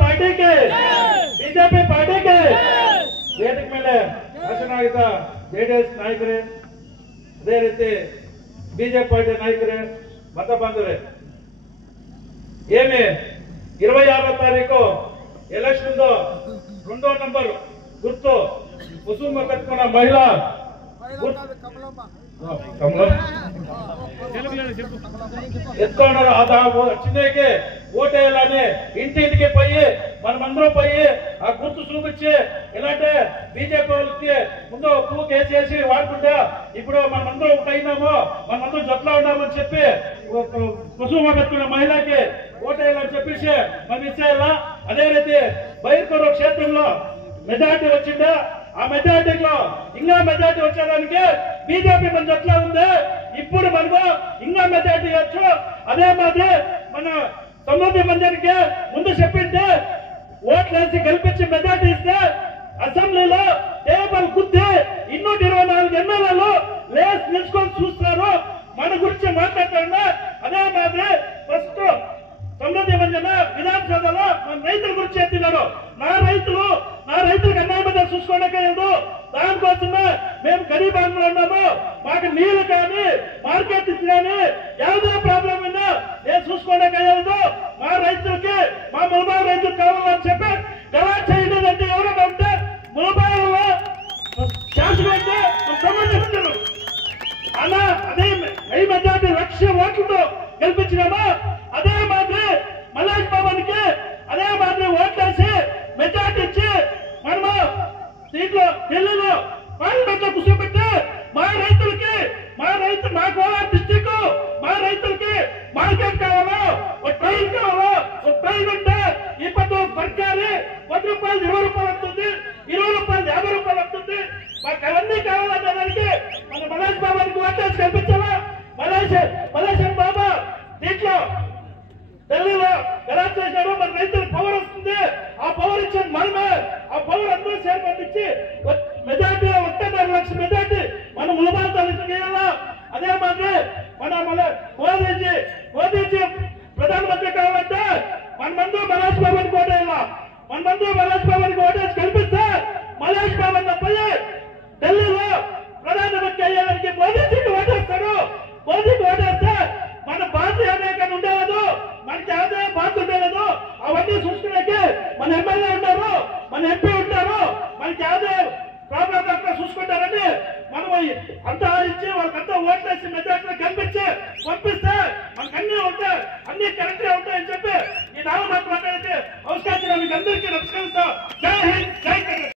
Party के BJP party के Vedic मेले राष्ट्रनायक जेडीएस नायकरे अदे रीति बीजेपी पार्टी नायकरे मत बंधुवे ఏమి 26వ తారీఖు ఎలక్షన్ లో 2వ నంబర్ గుర్తు కుసుమ కట్టుకున్న మహిళ ఎత్తుకున్నారు చిన్నకి ఓటేయాలని ఇంటింటికి పోయి మనమందరం పోయి ఆ గుర్తు చూపించి ఇలాంటి బీజేపీ వాళ్ళకి ముందు పువ్వు కేసేసి వాడుకుంటా ఇప్పుడు మనమందరం ఒకటైనాము మనమందరం జట్లో ఉన్నామని చెప్పి కుసుమ కట్టుకున్న మహిళకి ఓటేయాలని చెప్పేసి మనం ఇచ్చేయాలా. అదే రీతి బైర్కూరు క్షేత్రంలో మెజార్టీ వచ్చిందా ఆ మెజార్టీలో ఇంకా మెజార్టీ వచ్చేదానికి బీజేపీ మన జట్లో ఉంది. ఇప్పుడు మనము ఇంకా మెజార్టీ ఇవ్వచ్చు. అదే మాది మన 9 మందికి ముందు చెప్పింటే ఓట్లేసి గెలిపించి మెజార్టీ ఇస్తే అసెంబ్లీలో టేబుల్ గుద్ది 224 ఎమ్మెల్యేలు లేసి నిల్చుకొని చూస్తున్నారు. మన గురించి మాట్లాడుతున్నా. అదే మాదిరి ఫస్ట్ 9 మంది విధానసభలో మన రైతుల గురించి ఎత్తినారు. నా రైతులకు అన్యాయమైన చూసుకోవడానికి లేదు. దానికోసమే మేము గరీబ్ ఆంధ్రలో ఉన్నాము. మాకు నీళ్లు కానీ మార్కెట్ కానీ ಯಾವುದೇ ప్రాబ్లం ఉన్నా నేను చూసుకోవడానికి అయ్యదు. మా రైతులకి మా ములబాయి రైతులకు కావాలని చెప్పి గలాట్ చేయలేదంటే ఎవరైనా ఉంటే ములబాయిలో శాసనైతే సమర్థించారు అలా అదే ఈ మెజార్టీ 1,00,000 ఓట్లతో గెలిపించినామా. అదే మాదిరి మల్లేష్ బాబానికి అదే మాదిరి ఓట్లేసి మెజార్టీ ఇచ్చి మనము దీంట్లో ఢిల్లీలో పార్లమెంట్ లో కూర్చోబెట్టి మా కోలార్ డిస్టిక్ మా రైతులకి మార్కెట్ కావాలో ఒక ట్రైన్ కావాలో ఒక ట్రైన్ ఉంటే ఇప్పుడు పర్కాలి ₹10 ₹20 వస్తుంది, ₹20 ₹50 వస్తుంది. మాకు అవన్నీ కావాలనే దానికి మన మల్లేష్ బాబానికి ఓట్లేసి కల్పించాలా. మల్లేష్ బాబా దీంట్లో ఢిల్లీలో గలాట్ చేశారు. మన రైతులకు పవర్ వస్తుంది. ఆ పవర్ ఇచ్చేది మనమే. ఆ పవర్ అందరూ షేర్ పంపించి మెజార్టీ 1,50,000 మెజార్టీ మన ములబాయి తాలూకు చేయాలా. అదే మాదిరి మన మోదీజీ ప్రధానమంత్రి కావాలంటే మనమందరూ మల్లేష్ బాబానికి ఓటేయాలా. మనమందరూ మల్లేష్ బాబానికి ఓటేసి కల్పిస్తే మల్లేష్ బాబాని పోయి ఢిల్లీలో ప్రధానమంత్రి అయ్యేదానికి మోదీజీకి ఓటేస్తాడు. మోదీకి ఓటేస్తే మన బాధ్యత అనేక ఉండేలేదు. మనకి అదే బాధ్యత ఉండేలేదు. అవన్నీ చూసుకునేకి మన ఎమ్మెల్యే ఉంటారు, మన ఎంపీ ఉంటారు. మనకి అదే ప్రాబ్లం అంతా చూసుకుంటారని మనం అంతా ఇచ్చి వాళ్ళకంతా ఓట్లేసి మెజార్టీలో కనిపించి పంపిస్తే మనకు అన్నీ ఉంటాయి, అన్ని కరెక్ట్గా ఉంటాయని చెప్పి ఈ నాలుగు మాట్లాడితే అవకాశం మీకు అందరికీ నమస్కరిస్తా.